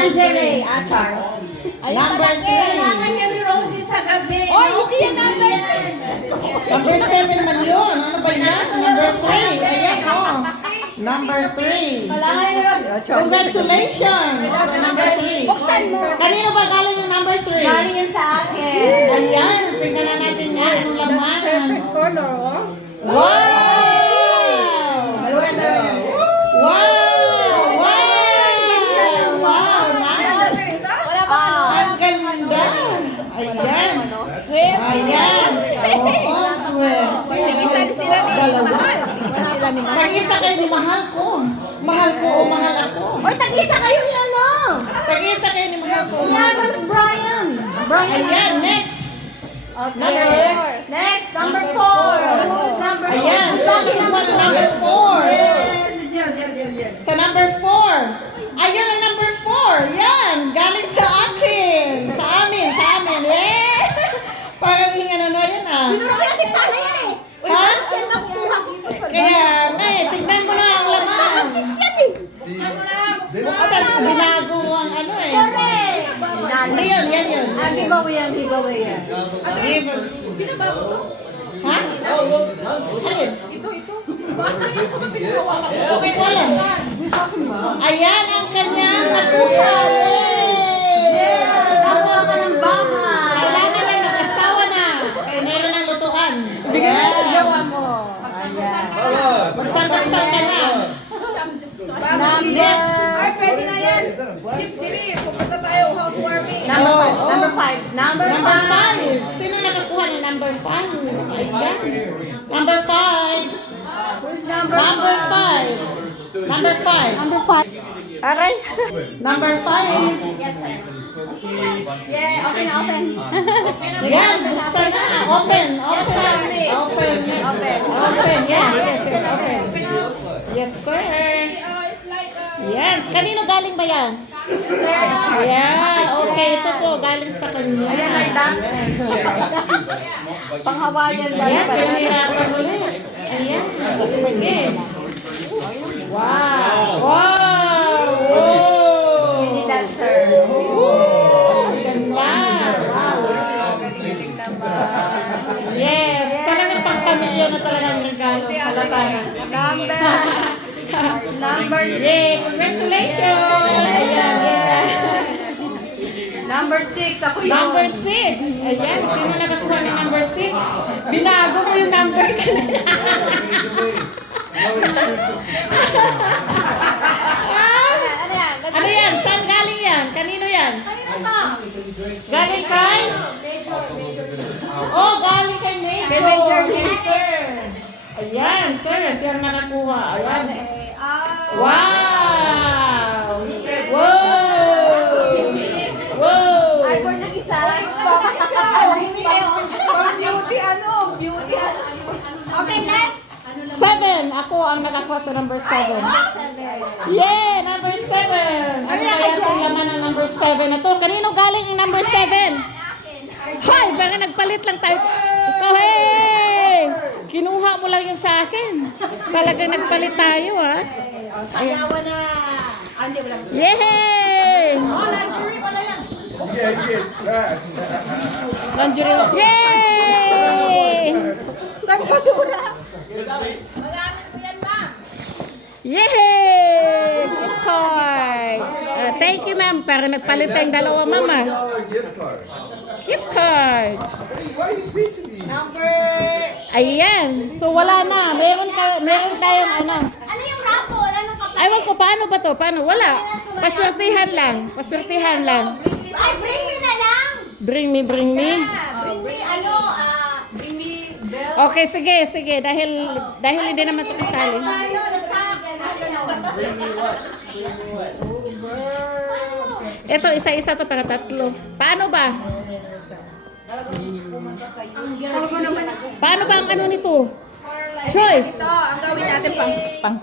lingerie, achar. Number 3. Kailangan yan ni Rosie sa gabi. Oh, hindi yan number Number 7 man yun. Ano ba yan? Number 3. Ayan, oh. Number 3. Kailangan ni Rosie. Congratulations! So, number 3. Buksan mo. Kanino ba galing yung number 3? Galing yan sa akin. Ayan, tingnan na natin nga anong laman. color, oh. Wow! Dalawa. Wow! Wow! Wow! Nice! Wala ba ano? Ang ganda! Ayan! Ayan! Oo, swerte. Isa sila ni Dalawa. Mahal. Isa sila ni Mahal. Tag-isa kayo ni mahal ko. Mahal ko o mahal ako. Oy, tag-isa kayo ni ano? Tag-isa kayo ni mahal ko o Ni mahal ako. Adams Brian. Ayan, next. Next, number 4. Who's number 4? Ayan, Sa akin, number 4. Yes, Diyan. Sa number 4. Ayun ang number 4. Yan. Galing sa akin. Sa amin. Yeah. Parang hingan ano yan ah. Pinuro ko yung 6 sana yan eh. Ha? Yan makukuha ko. Kaya, tignan mo na ang laman. Baka 6 yan eh. Buksan, binago ang ano eh. Correct. Ano yun, yan yun. Giveaway yan. Ha? Alin? Ito. Okay, wala. Ayan ang kanyang nakuha. Yay! Gagawa ka ng bahay. Kailangan na mag-asawa na. Kaya meron ng lutuan. Bigyan mo sa gawa mo. Magsangkap-sang ka na. Next. Ay, pwede na yan. Chip diri. Pupunta tayo housewarming. Number Oo. 5. Number 5. Sino nakakuha ng number 5? Ayan. Number 5. Who's number Number 5. Number 5. Number 5. Aray. Number 5. Yes, sir. Yeah, open. Yan, buksan na. Open. Yes, open. Yes, sir. Yes. Kanino galing ba yan? Ayan. Okay, ito po. Galing sa kanya. Ayan, ay dust. Pang-Hawaiian ba? Ayan, pinahirapan ulit. Ayan. Sige. Wow. Hindi that, sir. Ganda. Yes. Talagang pang-pamilya na talagang regalo. Talagang. Number Yay! Congratulations! Ayan. Number 6. Ako yun. Number 6. Ayan. Sino nakakuha ng number 6? Binago mo yung number kanina. Ano yan? Saan galing yan? Kanino yan? Kanino to? Galing kay? Oh, galing kay Major. Kay Major. Yes, sir. Ayan, sir. Siyang nakakuha. Ayan. Wow! Wow! Arbor ng isa. Beauty. Okay, next. 7. Ako ang nakakuha sa number 7. Yeah, number 7. Ano kaya itong laman ng number 7 na to? Kanino galing yung number 7? Hoy, baka nagpalit lang tayo. Ikaw, hey! Kinuha mo lang yung sa akin. Talagang nagpalit tayo, ha? Sayawan na. Hindi mo lang. Yay! Lingerie. Yay! Sabi ko, sura. Magamit ko yan, ma'am. Yay! Gift card. Thank you, ma'am. Para nagpalit tayong dalawa, mama. Gift card. Number... Ayan. So, wala na. Meron tayong ano. Ano yung raffle? Anong kapatid? Ayaw ko, paano ba to? Paano? Wala. Paswertihan lang. Ay, bring me na lang. Bring me. Bring me, bring me bell. Okay, sige. Dahil hindi naman ito kasali. Ito, isa-isa to para tatlo. Paano ba? Paano ba ang ano nito? Choice. Ito, ang gawin natin pang